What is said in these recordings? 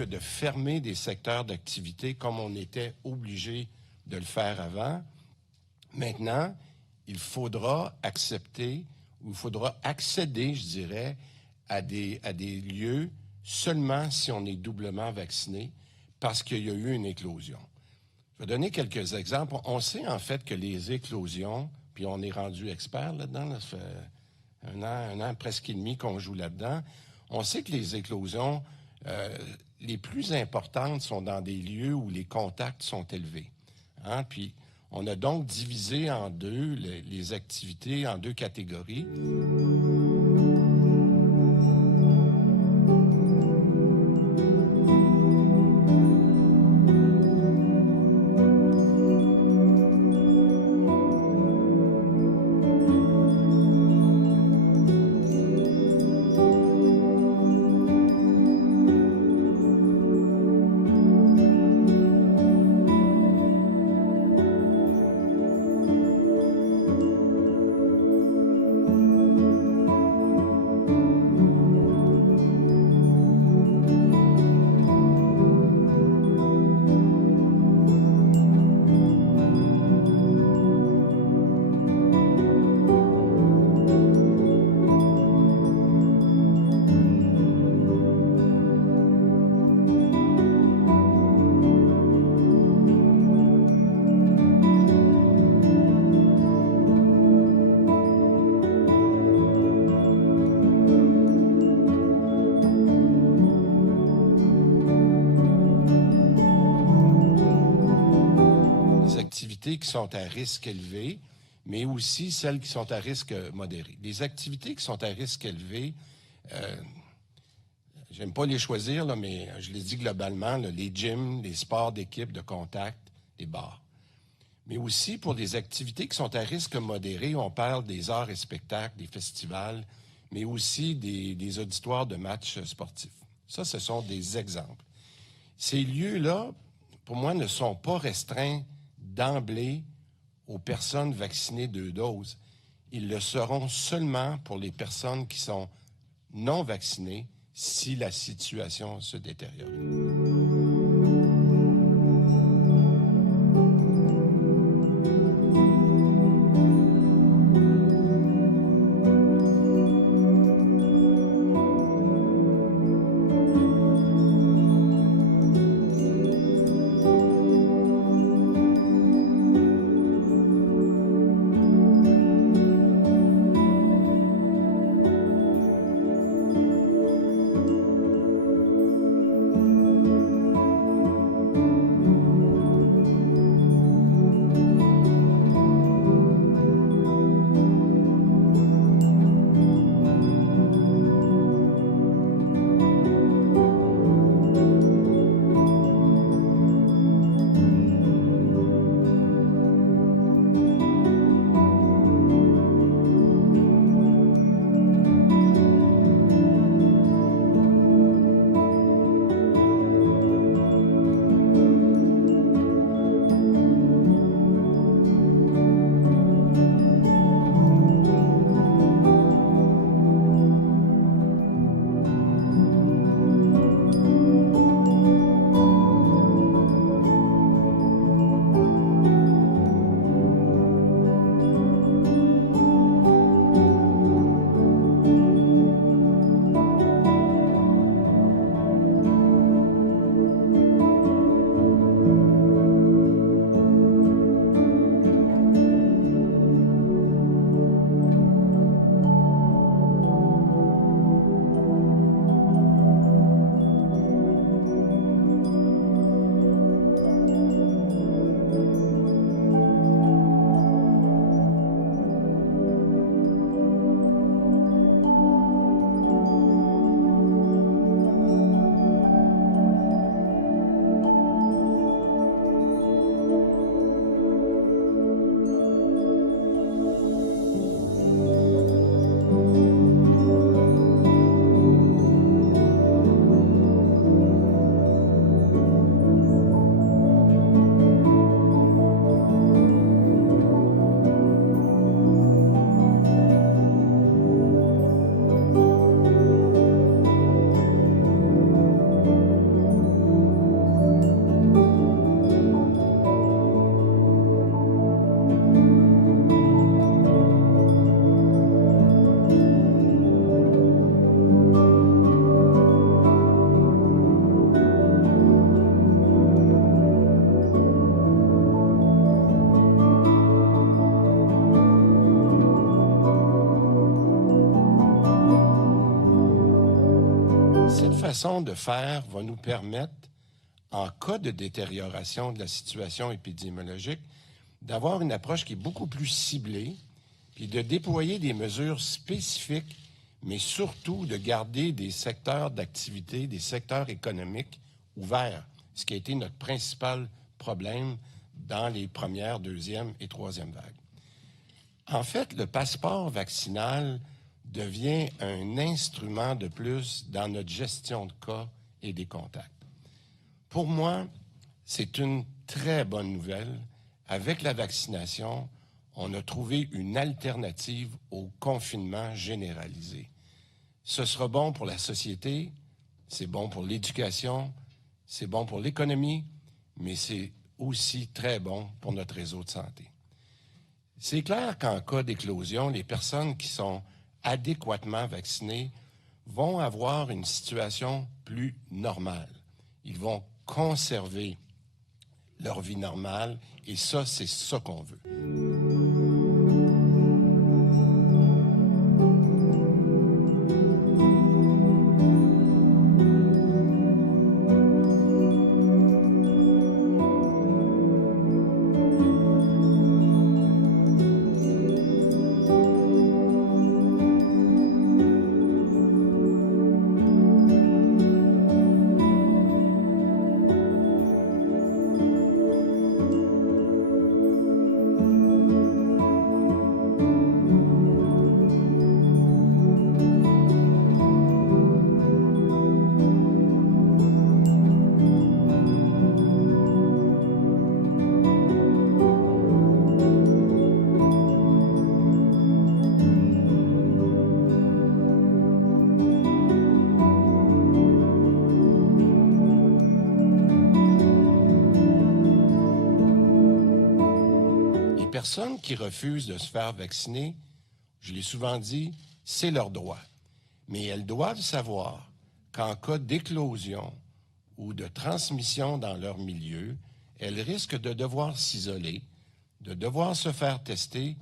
que de fermer des secteurs d'activité comme on était obligé de le faire avant. Maintenant, il faudra accepter ou il faudra accéder, je dirais, à des lieux seulement si on est doublement vacciné parce qu'il y a eu une éclosion. Je vais donner quelques exemples. On sait en fait que les éclosions, puis on est rendu expert là-dedans, là, ça fait un an presque et demi qu'on joue là-dedans, on sait que les éclosions, les plus importantes sont dans des lieux où les contacts sont élevés. Hein? Puis on a donc divisé en deux les activités en deux catégories. Qui sont à risque élevé, mais aussi celles qui sont à risque modéré. Les activités qui sont à risque élevé, j'aime pas les choisir, là, mais je les dis globalement, là, les gyms, les sports d'équipe, de contact, les bars. Mais aussi pour des activités qui sont à risque modéré, on parle des arts et spectacles, des festivals, mais aussi des auditoires de matchs sportifs. Ça, ce sont des exemples. Ces lieux-là, pour moi, ne sont pas restreints d'emblée aux personnes vaccinées 2 doses. Ils le seront seulement pour les personnes qui sont non vaccinées si la situation se détériore. Cette façon de faire va nous permettre, en cas de détérioration de la situation épidémiologique, d'avoir une approche qui est beaucoup plus ciblée, puis de déployer des mesures spécifiques, mais surtout de garder des secteurs d'activité, des secteurs économiques ouverts, ce qui a été notre principal problème dans les premières, deuxième et troisième vagues. En fait, le passeport vaccinal devient un instrument de plus dans notre gestion de cas et des contacts. Pour moi, c'est une très bonne nouvelle. Avec la vaccination, on a trouvé une alternative au confinement généralisé. Ce sera bon pour la société, c'est bon pour l'éducation, c'est bon pour l'économie, mais c'est aussi très bon pour notre réseau de santé. C'est clair qu'en cas d'éclosion, les personnes qui sont adéquatement vaccinés vont avoir une situation plus normale. Ils vont conserver leur vie normale et ça, c'est ça qu'on veut. Les personnes qui refusent de se faire vacciner, je l'ai souvent dit, c'est leur droit. Mais elles doivent savoir qu'en cas d'éclosion ou de transmission dans leur milieu, elles risquent de devoir s'isoler, de devoir se faire tester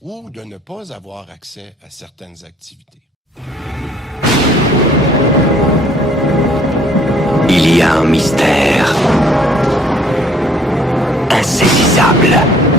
ou de ne pas avoir accès à certaines activités. Il y a un mystère insaisissable